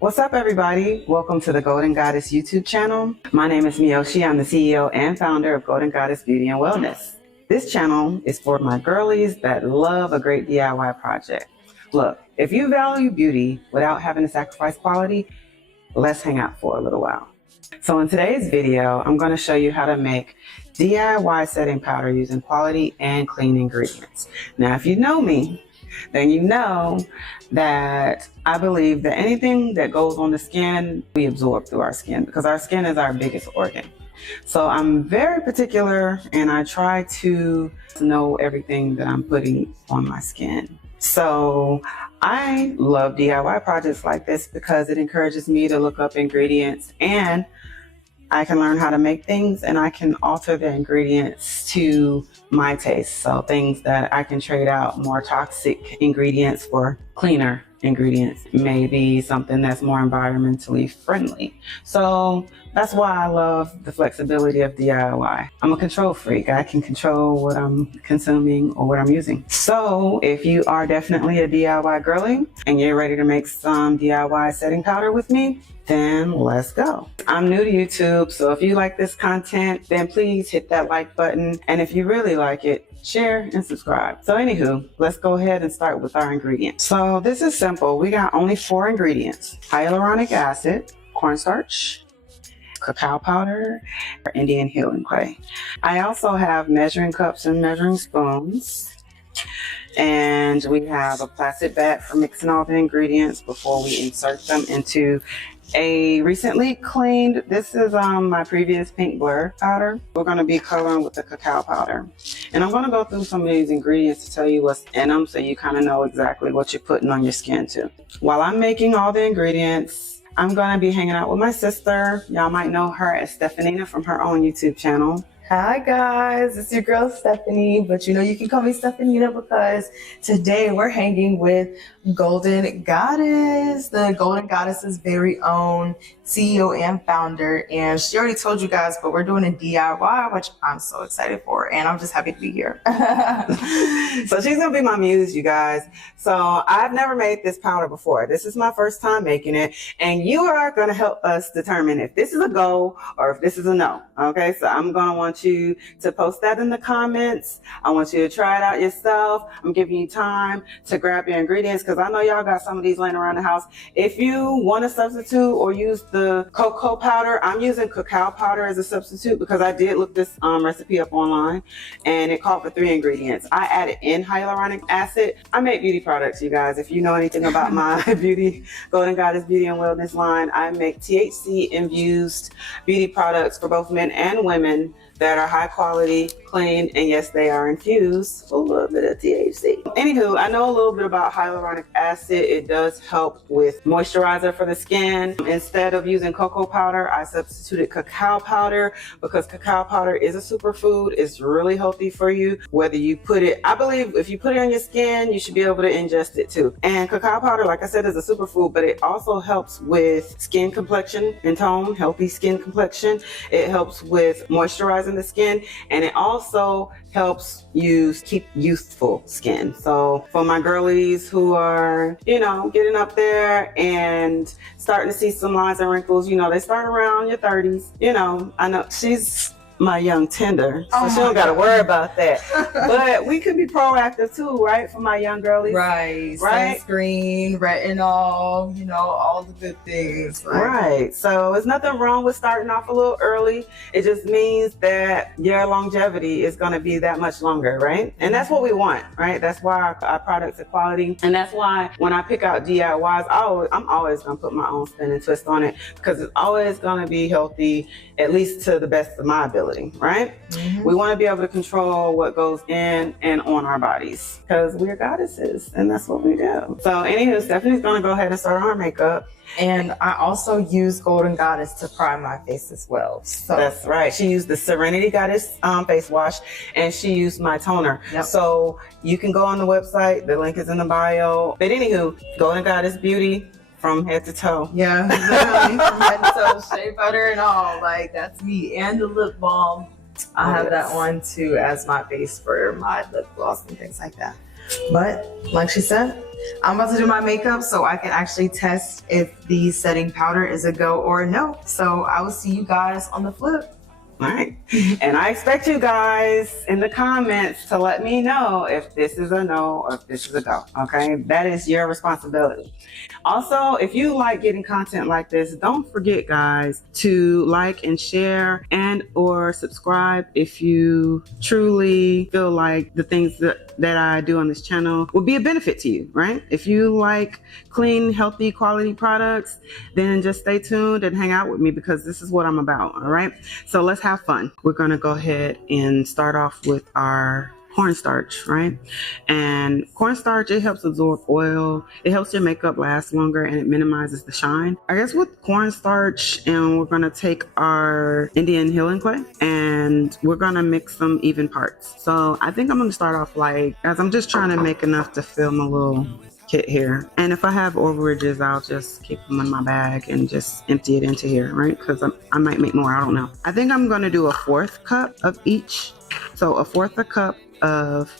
What's up, everybody? Welcome to the Golden Goddess YouTube channel. My name is Miyoshi. I'm the CEO and founder of Golden Goddess Beauty and Wellness. This channel is for my girlies that love a great DIY project. Look, if you value beauty without having to sacrifice quality, let's hang out for a little while. So in today's video, I'm going to show you how to make DIY setting powder using quality and clean ingredients. Now, if you know me, then you know that I believe that anything that goes on the skin, we absorb through our skin because our skin is our biggest organ. So I'm very particular and I try to know everything that I'm putting on my skin. So I love DIY projects like this because it encourages me to look up ingredients, and I can learn how to make things and I can alter the ingredients to my taste. So things that I can trade out more toxic ingredients for cleaner ingredients, maybe something that's more environmentally friendly. So that's why I love the flexibility of DIY. I'm a control freak. I can control what I'm consuming or what I'm using. So if you are definitely a DIY girly and you're ready to make some DIY setting powder with me, then let's go. I'm new to YouTube, so if you like this content, then please hit that like button. And if you really like it, share and subscribe. So anywho, let's go ahead and start with our ingredients. So this is simple. We got only 4 ingredients: hyaluronic acid, cornstarch, cacao powder, or Indian healing clay. I also have measuring cups and measuring spoons. And we have a plastic bag for mixing all the ingredients before we insert them into a recently cleaned, this is my previous pink blur powder. We're going to be coloring with the cacao powder. And I'm going to go through some of these ingredients to tell you what's in them so you kind of know exactly what you're putting on your skin too. While I'm making all the ingredients, I'm going to be hanging out with my sister. Y'all might know her as Stephanina from her own YouTube channel. Hi guys, it's your girl Stephanie, but you know you can call me Stephanina because today we're hanging with Golden Goddess, the Golden Goddess's very own CEO and founder. And she already told you guys, but we're doing a DIY, which I'm so excited for, and I'm just happy to be here. So she's gonna be my muse, you guys. So I've never made this powder before. This is my first time making it, and you are gonna help us determine if this is a go or if this is a no. Okay, so I'm gonna want you to post that in the comments. I want you to try it out yourself. I'm giving you time to grab your ingredients because I know y'all got some of these laying around the house. If you want to substitute or use the cocoa powder, I'm using cacao powder as a substitute because I did look this recipe up online and it called for 3 ingredients. I added in hyaluronic acid. I make beauty products, you guys. If you know anything about my Golden Goddess Beauty and Wellness line, I make THC infused beauty products for both men and women that are high quality, clean, and yes, they are infused with a little bit of THC. Anywho, I know a little bit about hyaluronic acid. It does help with moisturizer for the skin. Instead of using cocoa powder, I substituted cacao powder because cacao powder is a superfood. It's really healthy for you. Whether you put it, I believe if you put it on your skin, you should be able to ingest it too. And cacao powder, like I said, is a superfood, but it also helps with skin complexion and tone, healthy skin complexion. It helps with moisturizing the skin, and it also helps you keep youthful skin. So for my girlies who are, you know, getting up there and starting to see some lines and wrinkles, you know, they start around your 30s. You know, I know she's my young tender, so she don't got to worry about that. But we could be proactive too, right? For my young girlies, right? Sunscreen, retinol, you know, all the good things, right? So there's nothing wrong with starting off a little early. It just means that your longevity is going to be that much longer, right? And that's what we want, right? That's why our products are quality, and that's why when I pick out DIYs, I'm always going to put my own spin and twist on it because it's always going to be healthy, at least to the best of my ability. Right? We want to be able to control what goes in and on our bodies because we're goddesses and that's what we do. So anywho, Stephanie's going to go ahead and start on her makeup. And I also use Golden Goddess to prime my face as well. So that's right. She used the Serenity Goddess face wash, and she used my toner. Yep. So you can go on the website. The link is in the bio. But anywho, Golden Goddess Beauty from head to toe. Yeah, literally from head to toe, shea butter and all. Like, that's me. And the lip balm. I have that one too as my base for my lip gloss and things like that. But like she said, I'm about to do my makeup so I can actually test if the setting powder is a go or a no. So I will see you guys on the flip. All right. And I expect you guys in the comments to let me know if this is a no or if this is a go. Okay. That is your responsibility. Also, if you like getting content like this, don't forget, guys, to like and share and or subscribe if you truly feel like the things that I do on this channel will be a benefit to you, right? If you like clean, healthy, quality products, then just stay tuned and hang out with me because this is what I'm about, all right? So let's have fun. We're gonna go ahead and start off with our cornstarch, right? And cornstarch, it helps absorb oil, it helps your makeup last longer, and it minimizes the shine. I guess with cornstarch, and we're gonna take our Indian healing clay and we're gonna mix some even parts. So I think I'm gonna start off like, as I'm just trying to make enough to fill my little kit here. And if I have overages, I'll just keep them in my bag and just empty it into here, right? Because I might make more, I don't know. I think I'm gonna do a 1/4 cup of each. So a 1/4 cup of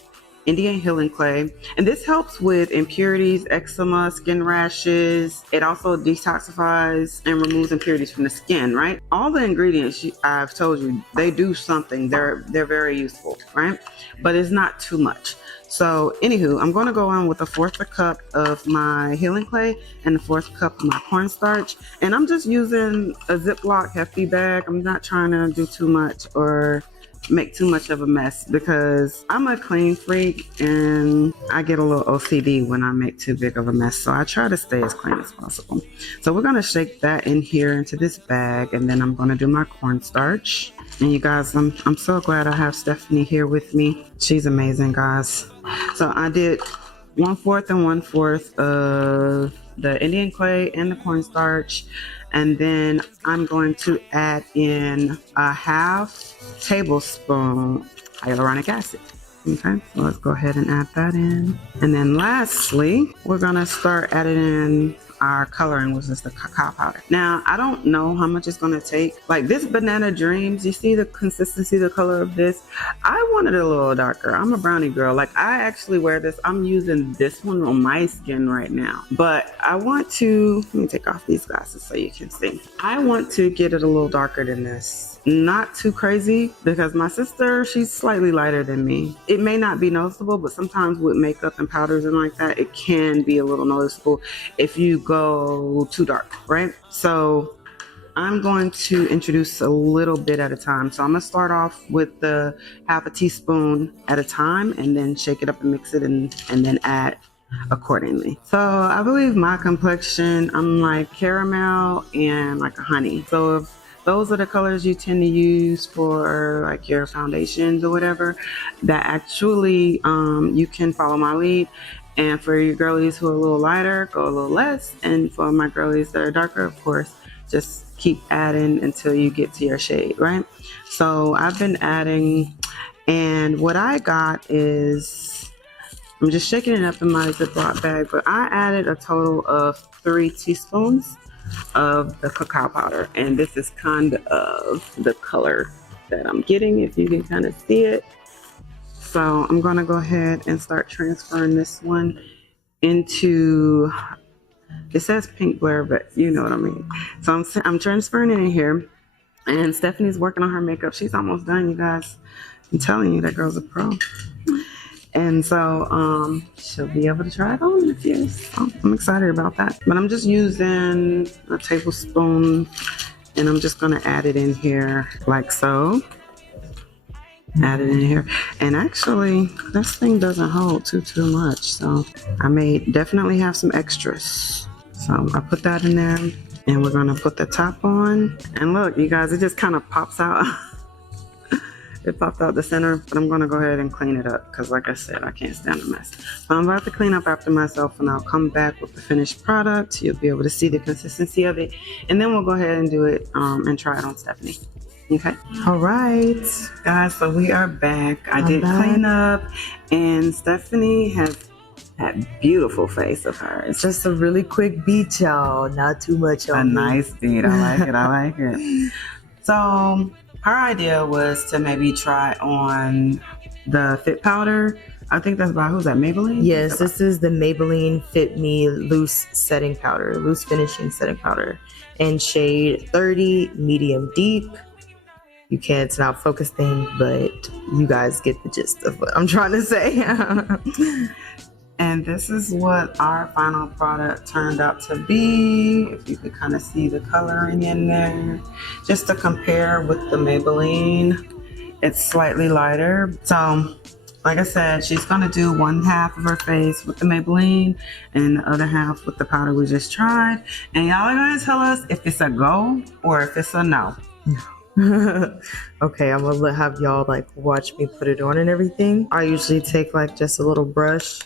Indian healing clay, and this helps with impurities, eczema, skin rashes. It also detoxifies and removes impurities from the skin, right? All the ingredients I've told you, they do something. They're very useful, right? But it's not too much. So anywho, I'm going to go on with a 1/4 cup of my healing clay and a 1/4 cup of my cornstarch, and I'm just using a Ziploc hefty bag. I'm not trying to do too much or make too much of a mess because I'm a clean freak and I get a little OCD when I make too big of a mess. So I try to stay as clean as possible. So we're going to shake that in here into this bag, and then I'm going to do my cornstarch. And you guys, I'm so glad I have Stephanie here with me. She's amazing, guys. So I did 1/4 and 1/4 of the Indian clay and the cornstarch. And then I'm going to add in a 1/2 tablespoon hyaluronic acid. Okay, so let's go ahead and add that in. And then lastly, we're gonna start adding in our coloring, which is the cacao powder. Now, I don't know how much it's gonna take. Like this Banana Dreams, you see the consistency, the color of this? I wanted it a little darker. I'm a brownie girl. Like I actually wear this. I'm using this one on my skin right now. But I want to, let me take off these glasses so you can see. I want to get it a little darker than this. Not too crazy because my sister, she's slightly lighter than me. It may not be noticeable, but sometimes with makeup and powders and like that, it can be a little noticeable if you go too dark, right? So I'm going to introduce a little bit at a time. So I'm gonna start off with the 1/2 teaspoon at a time and then shake it up and mix it and then add accordingly. So I believe my complexion, I'm like caramel and like a honey. So if those are the colors you tend to use for like your foundations or whatever, that actually you can follow my lead. And for your girlies who are a little lighter, go a little less. And for my girlies that are darker, of course, just keep adding until you get to your shade, right? So I've been adding, and what I got is, I'm just shaking it up in my Ziploc bag, but I added a total of 3 teaspoons of the cacao powder, and this is kind of the color that I'm getting, if you can kind of see it. So I'm gonna go ahead and start transferring this one into, it says pink Blair, but you know what I mean. So I'm transferring it in here, and Stephanie's working on her makeup. She's almost done, you guys. I'm telling you, that girl's a pro. And so she'll be able to try it on in a few. So I'm excited about that. But I'm just using a tablespoon, and I'm just gonna add it in here like so. Add it in here. And actually, this thing doesn't hold too much. So I may definitely have some extras. So I put that in there, and we're gonna put the top on. And look, you guys, it just kind of pops out. It popped out the center, but I'm gonna go ahead and clean it up because like I said, I can't stand a mess. So I'm about to clean up after myself, and I'll come back with the finished product. You'll be able to see the consistency of it, and then we'll go ahead and do it and try it on Stephanie. Okay. All right, guys, so we are back. I did clean up, and Stephanie has that beautiful face of hers. Just a really quick beat, y'all. Not too much on A me. nice beat. I like it. I like it. So her idea was to maybe try on the fit powder I think that's by, who's that, Maybelline? Yes, this is the Maybelline Fit Me Loose Setting Powder, Loose Finishing Setting Powder, in shade 30, medium deep. You can't, it's not focus thing, but you guys get the gist of what I'm trying to say. And this is what our final product turned out to be. If you could kind of see the coloring in there. Just to compare with the Maybelline, it's slightly lighter. So, like I said, she's gonna do one half of her face with the Maybelline and the other half with the powder we just tried. And y'all are gonna tell us if it's a go or if it's a no. Okay, I'm gonna have y'all like watch me put it on and everything. I usually take like just a little brush.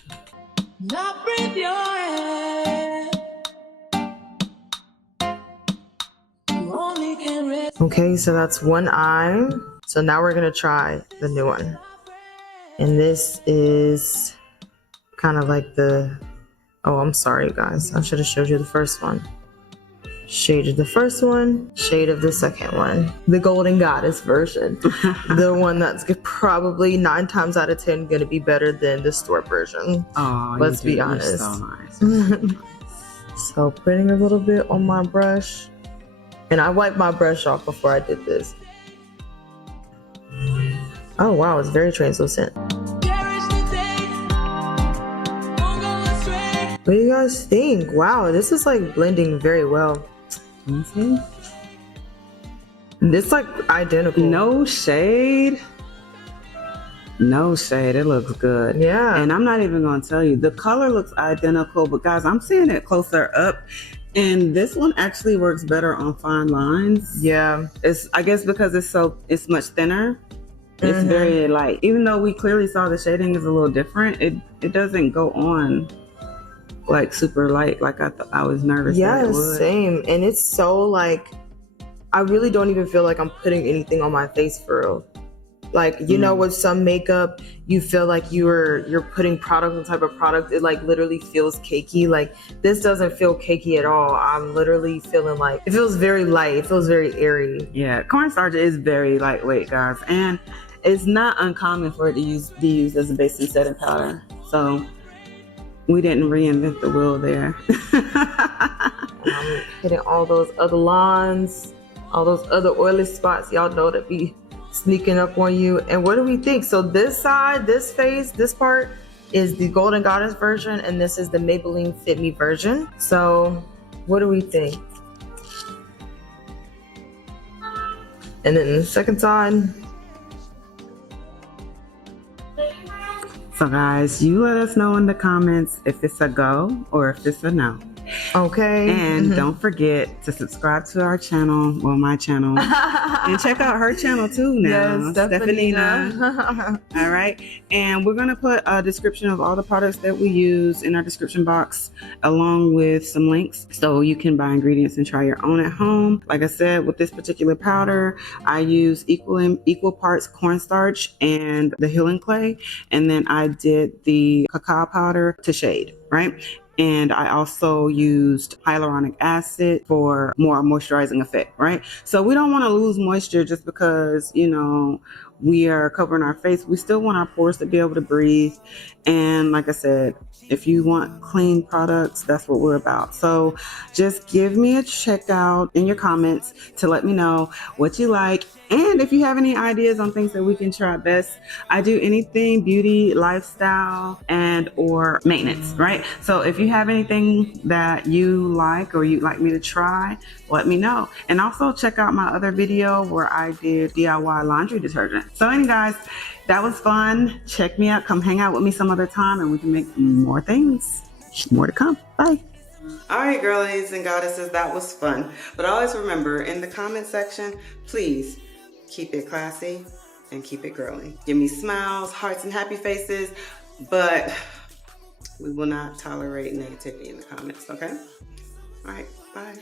Okay, so that's one eye. So now we're gonna try the new one. And this is kind of like the, oh, I'm sorry guys, I should have showed you the first one. Shade of the first one, shade of the second one. The Golden Goddess version. The one that's probably 9 times out of 10 gonna be better than the store version. Oh, let's be honest. So nice. So putting a little bit on my brush. And I wiped my brush off before I did this. Oh wow, it's very translucent. What do you guys think? Wow, this is like blending very well. Mm-hmm. This like identical. No shade. No shade. It looks good. Yeah. And I'm not even going to tell you. The color looks identical, but guys, I'm seeing it closer up. And this one actually works better on fine lines. Yeah. It's, I guess because it's much thinner. It's very light. Even though we clearly saw the shading is a little different, it doesn't go on like super light like I was nervous that it would. Same. And it's so like, I really don't even feel like I'm putting anything on my face for real. Like, you know, with some makeup, you feel like you're putting product on type of product. It like literally feels cakey. Like this doesn't feel cakey at all. I'm literally feeling like, it feels very light. It feels very airy. Yeah, cornstarch is very lightweight, guys. And it's not uncommon for it to be used as a base and setting powder. So we didn't reinvent the wheel there. I'm hitting all those other lines, all those other oily spots y'all know that be sneaking up on you. And what do we think? So this side, this face, this part is the Golden Goddess version, and this is the Maybelline Fit Me version. So what do we think? And then the second side. So guys, you let us know in the comments if it's a go or if it's a no. Okay. And don't forget to subscribe to our channel, well, my channel, and check out her channel too now. Yes, Stephanina. All right. And we're going to put a description of all the products that we use in our description box, along with some links so you can buy ingredients and try your own at home. Like I said, with this particular powder, I use equal parts cornstarch and the healing clay. And then I did the cacao powder to shade, right? And I also used hyaluronic acid for more moisturizing effect, right? So we don't want to lose moisture just because, you know, we are covering our face. We still want our pores to be able to breathe. And like I said, if you want clean products, that's what we're about. So just give me a check out in your comments to let me know what you like. And if you have any ideas on things that we can try best, I do anything beauty, lifestyle, and or maintenance, right? So if you have anything that you like or you'd like me to try, let me know. And also check out my other video where I did DIY laundry detergent. So anyway, guys, that was fun. Check me out. Come hang out with me some other time and we can make more things. More to come. Bye. All right, girlies and goddesses, that was fun. But always remember, in the comment section, please keep it classy and keep it girly. Give me smiles, hearts, and happy faces, but we will not tolerate negativity in the comments, okay? All right, bye.